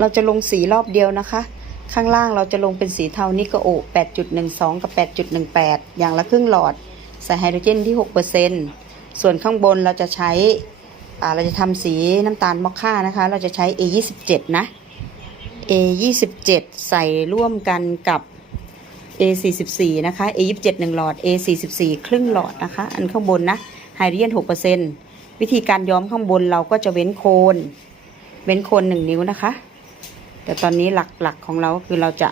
เราจะลงสีรอบเดียวนะคะ ข้างล่างเราจะลงเป็นสีเทานิโกโอ 8.12 กับ 8.18 อย่างละครึ่งหลอด ใส่ไฮโดรเจนที่ 6%ส่วนข้างบนเราจะใช้เราจะทำสีน้ำตาลมอคค่านะคะ เราจะใช้ A27 นะ A27 ใส่ร่วมกันกับ A44 นะคะ A27 1 หลอด A44 ครึ่งหลอดนะคะ อันข้างบนนะไฮโดรเจน6%วิธีการย้อมข้างบนเราก็จะเว้นโคน เว้นโคนหนึ่งนิ้วนะคะ แต่ตอนนี้หลักๆของเราก็คือเราจะ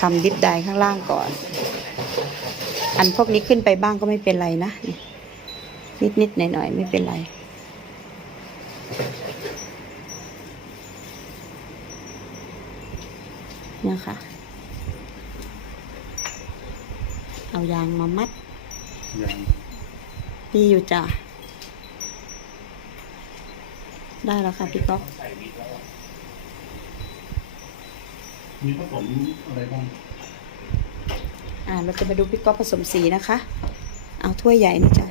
ทำดิฟไดข้างล่างก่อน อันพวกนี้ขึ้นไปบ้างก็ไม่เป็นไรนะนี่นิดๆหน่อยๆไม่เป็นไรเนี่ยค่ะเอายางมามัดยังนี่อยู่จ้ะ ได้แล้วค่ะพี่ก๊อฟมีผสมอะไรบ้าง อ่า เราจะมาดูพี่ก๊อฟผสมสีนะคะ เอาถ้วยใหญ่นี่จ้ะ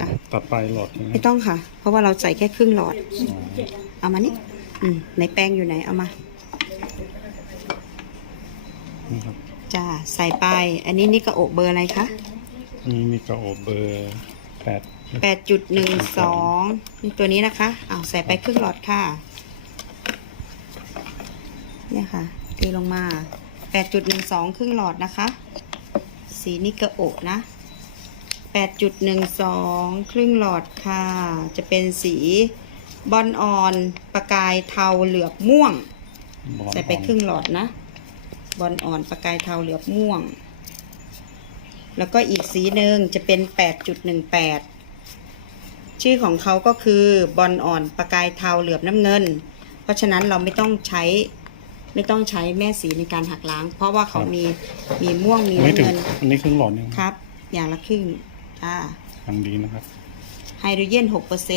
อะตัดปลายหลอดใช่ไหมไม่ต้องค่ะ เพราะว่าเราใส่แค่ครึ่งหลอดอ๋อเอามานี่ อืมในแป้งอยู่ไหน เอามา นี่ครับจ้า ใส่ไป อันนี้นี่กระโอบเบอร์อะไรคะ อันนี้มีกระโอบเบอร์แป ดแปดจุดหนึ่งสองนี่ตัวนี้นะคะอ้าวใส่ไปครึ่งหลอดค่ะ เนี่ยค่ะตีลงมาแปดจุดหนึ่งสองครึ่งหลอดนะคะ สีนิกะโอะนะแปดจุดหนึ่งสองครึ่งหลอดค่ะ จะเป็นสีบอลอ่อน ประกายเทาเหลือบม่วงบอลใส่ไปครึ่งหลอดนะ บอลอ่อนประกายเทาเหลือบม่วง แล้วก็อีกสีหนึ่งจะเป็น 8.18 ชื่อของเขาก็คือบอลอ่อนประกายเทาเหลือบน้ำเงิน เพราะฉะนั้นเราไม่ต้องใช้ไม่ต้องใช้แม่สีในการหักล้าง เพราะว่าเขามีมีม่วงมีไม่น้ำถึงเงินอันนี้ครึ่งหลอดยังครับ อย่างละครึ่งจ้าทางดีนะครับ ไฮโดรเจน6%เ